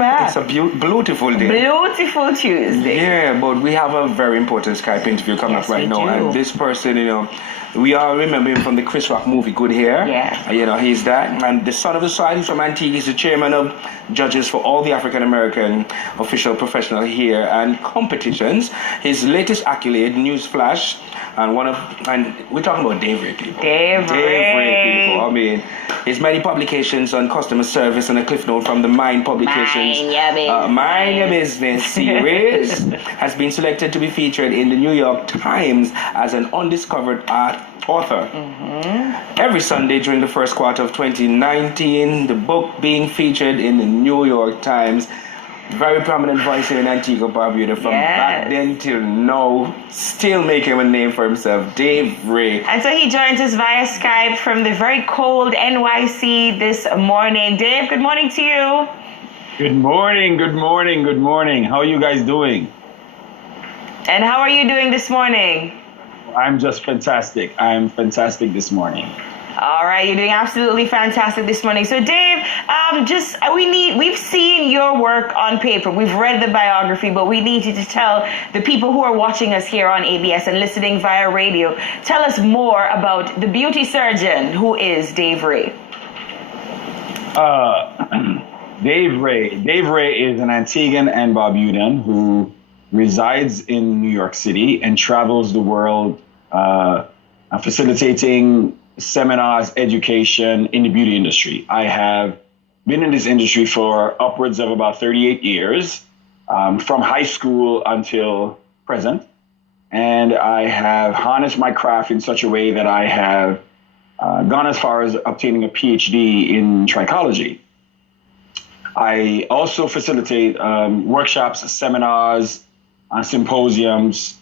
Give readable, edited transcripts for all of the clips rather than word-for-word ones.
man. It's a beautiful day. Beautiful Tuesday. Yeah, but we have a very important Skype interview coming up right now. And this person, we all remember him from the Chris Rock movie Good Hair. Yeah. He's that. And the son of the soil, he's from Antigua. He's the chairman of judges for all the African American official professional hair and competitions. His latest accolade, Newsflash, and we're talking about Dave Ray, people. Dave Ray, people. I mean, his many publications on customer service and a cliff note from the Mind Publications Mind Your Business series has been selected to be featured in the New York Times as an undiscovered author. Every Sunday during the first quarter of 2019, the book being featured in the New York Times. Very prominent voice here in Antigua, Barbuda, from back then till now, still making a name for himself, Dave Ray. And so he joins us via Skype from the very cold NYC this morning. Dave, good morning to you. Good morning, good morning, good morning. How are you guys doing? And how are you doing this morning? I'm just fantastic. I'm fantastic this morning. All right, you're doing absolutely fantastic this morning. So, Dave, we've seen your work on paper. We've read the biography, but we need you to tell the people who are watching us here on ABS and listening via radio, tell us more about the beauty surgeon who is Dave Ray. Dave Ray is an Antiguan and Barbudan who resides in New York City and travels the world facilitating seminars, education in the beauty industry. I have been in this industry for upwards of about 38 years, from high school until present. And I have harnessed my craft in such a way that I have gone as far as obtaining a PhD in trichology. I also facilitate workshops, seminars, symposiums,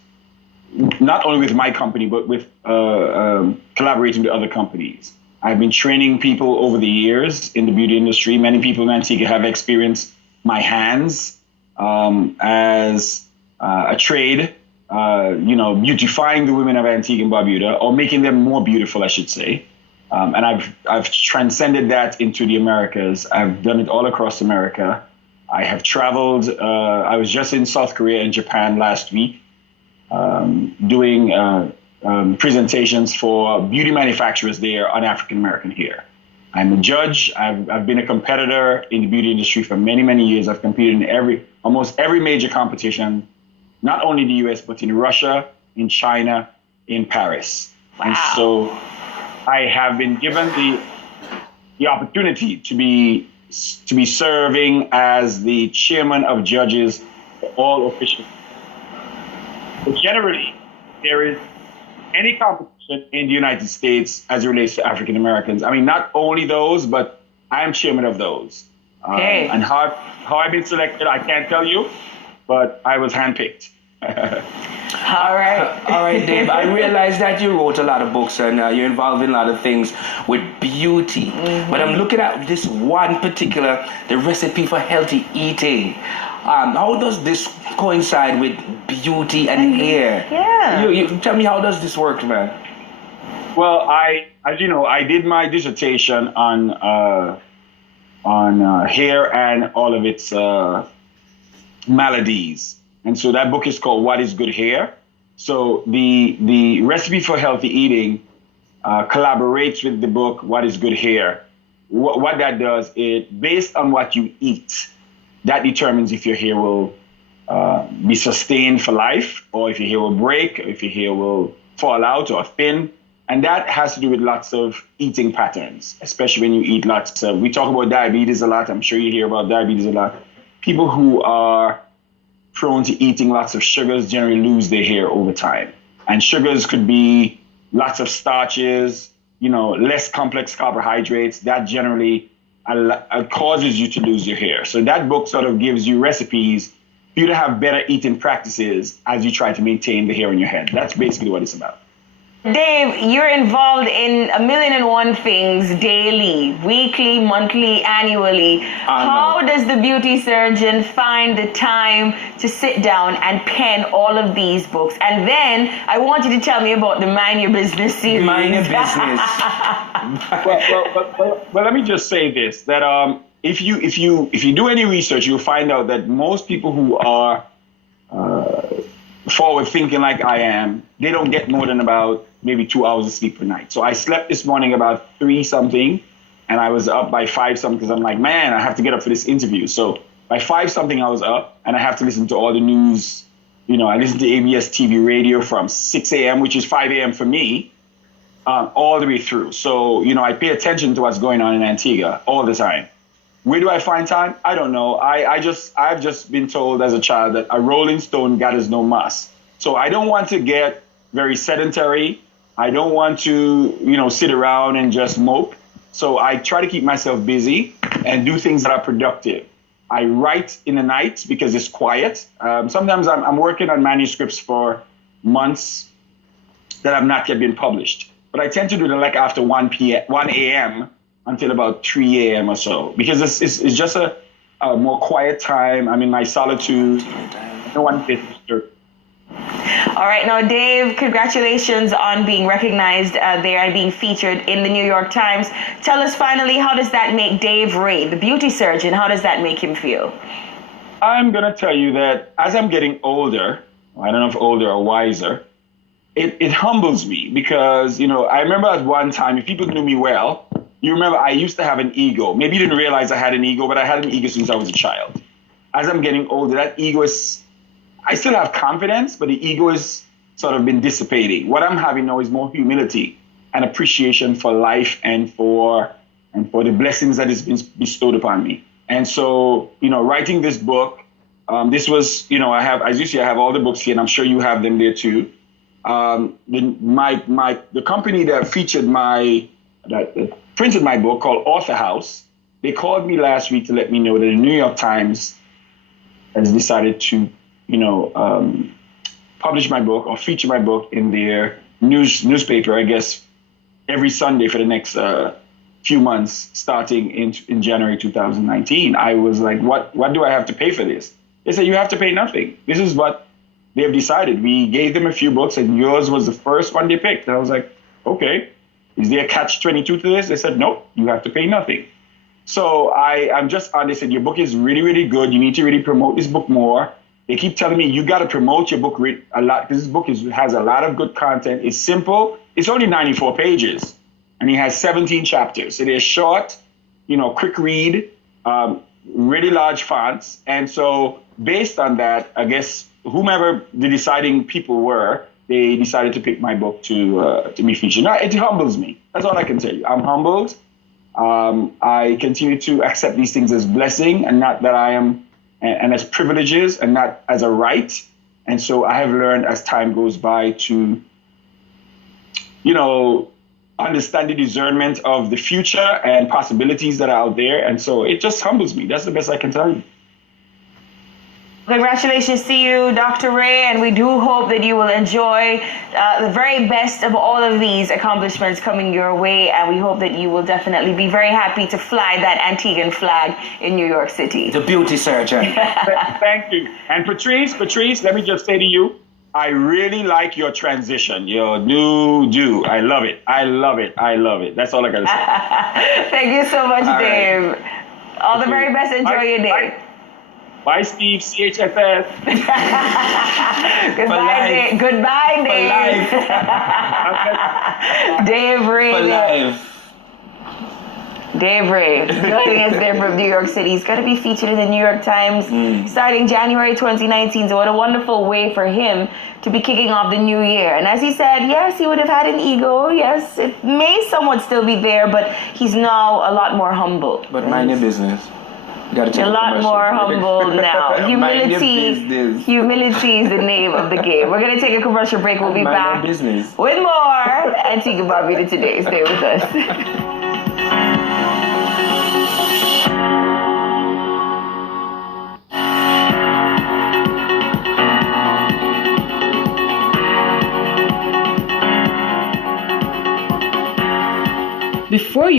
not only with my company, but with collaborating with other companies. I've been training people over the years in the beauty industry. Many people in Antigua have experienced my hands as a trade, beautifying the women of Antigua and Barbuda, or making them more beautiful, I should say. And I've transcended that into the Americas. I've done it all across America. I have traveled. I was just in South Korea and Japan last week, doing presentations for beauty manufacturers there on African American hair. I'm a judge. I've been a competitor in the beauty industry for many, many years. I've competed in almost every major competition, not only in the US, but in Russia, in China, in Paris. Wow. And so I have been given the opportunity to be serving as the chairman of judges for all officials. But generally, there is any competition in the United States as it relates to African Americans. I mean, not only those, but I am chairman of those. And how I've been selected, I can't tell you, but I was handpicked. All right, Dave. I realized that you wrote a lot of books and you're involved in a lot of things with beauty. But I'm looking at this one particular, the recipe for healthy eating. How does this coincide with beauty and hair? Yeah. You tell me, how does this work, man? Well, as you know, I did my dissertation on hair and all of its maladies. And so that book is called What is Good Hair? So the recipe for healthy eating collaborates with the book What is Good Hair. What that does is, based on what you eat, that determines if your hair will be sustained for life, or if your hair will break, or if your hair will fall out or thin. And that has to do with lots of eating patterns, especially when you eat lots of, we talk about diabetes a lot. I'm sure you hear about diabetes a lot. People who are prone to eating lots of sugars generally lose their hair over time. And sugars could be lots of starches, less complex carbohydrates. That generally causes you to lose your hair. So that book sort of gives you recipes for you to have better eating practices as you try to maintain the hair on your head. That's basically what it's about. Dave, you're involved in 1,000,001 things daily, weekly, monthly, annually. How does the beauty surgeon find the time to sit down and pen all of these books? And then I want you to tell me about the Mind Your Business series. Mind Your Business. well, let me just say this, that if you do any research, you'll find out that most people who are forward thinking like I am, they don't get more than about maybe 2 hours of sleep per night. So I slept this morning about 3 something, and I was up by 5 something because I'm like, man, I have to get up for this interview. So by 5 something, I was up, and I have to listen to all the news. I listen to ABS TV radio from 6 a.m., which is 5 a.m. for me, all the way through. So, I pay attention to what's going on in Antigua all the time. Where do I find time? I don't know. I've just been told as a child that a rolling stone gathers no moss. So I don't want to get very sedentary. I don't want to, sit around and just mope. So I try to keep myself busy and do things that are productive. I write in the night because it's quiet. Sometimes I'm working on manuscripts for months that have not yet been published. But I tend to do them like after 1 a.m. until about 3 a.m. or so, because it's just a more quiet time. I'm in my solitude. No one gets disturbed. All right, now, Dave, congratulations on being recognized there and being featured in the New York Times. Tell us finally, how does that make Dave Ray, the beauty surgeon, how does that make him feel? I'm going to tell you that as I'm getting older, I don't know if older or wiser, it humbles me because, I remember at one time, if people knew me well, you remember I used to have an ego. Maybe you didn't realize I had an ego, but I had an ego since I was a child. As I'm getting older, that ego I still have confidence, but the ego has sort of been dissipating. What I'm having now is more humility and appreciation for life and for the blessings that has been bestowed upon me. And so, writing this book, this was, I have all the books here, and I'm sure you have them there too. The company that printed my book, called Author House, they called me last week to let me know that the New York Times has decided to publish my book or feature my book in their newspaper, I guess, every Sunday for the next few months, starting in January 2019. I was like, what do I have to pay for this? They said, you have to pay nothing. This is what they have decided. We gave them a few books, and yours was the first one they picked. And I was like, okay, is there a catch-22 to this? They said, nope, you have to pay nothing. So I'm just on. They said, your book is really, really good. You need to really promote this book more. They keep telling me you got to promote your book a lot, because this book has a lot of good content. It's simple. It's only 94 pages, and it has 17 chapters. So they're short, quick read, really large fonts. And so based on that, I guess whomever the deciding people were, they decided to pick my book to be featured. Now, it humbles me. That's all I can tell you. I'm humbled. I continue to accept these things as blessing, and not that I am, and as privileges, and not as a right. And so I have learned as time goes by to, understand the discernment of the future and possibilities that are out there. And so it just humbles me. That's the best I can tell you. Congratulations to you, Dr. Ray, and we do hope that you will enjoy the very best of all of these accomplishments coming your way, and we hope that you will definitely be very happy to fly that Antiguan flag in New York City. The beauty surgeon. Thank you. And Patrice, let me just say to you, I really like your transition, your new do. I love it. That's all I got to say. Thank you so much, all Dave. Right. All the very best. Enjoy your day. Bye, Steve. CHFS. Goodbye, Dave. Goodbye, Dave. Dave Ray. For life. Dave Ray, joining us there from New York City. He's going to be featured in the New York Times starting January 2019. So what a wonderful way for him to be kicking off the new year. And as he said, yes, he would have had an ego. Yes, it may somewhat still be there, but he's now a lot more humble. But mind your business. A lot more humble now. Humility is the name of the game. We're going to take a commercial break. We'll be back with more Antigua Barbuda today. Stay with us.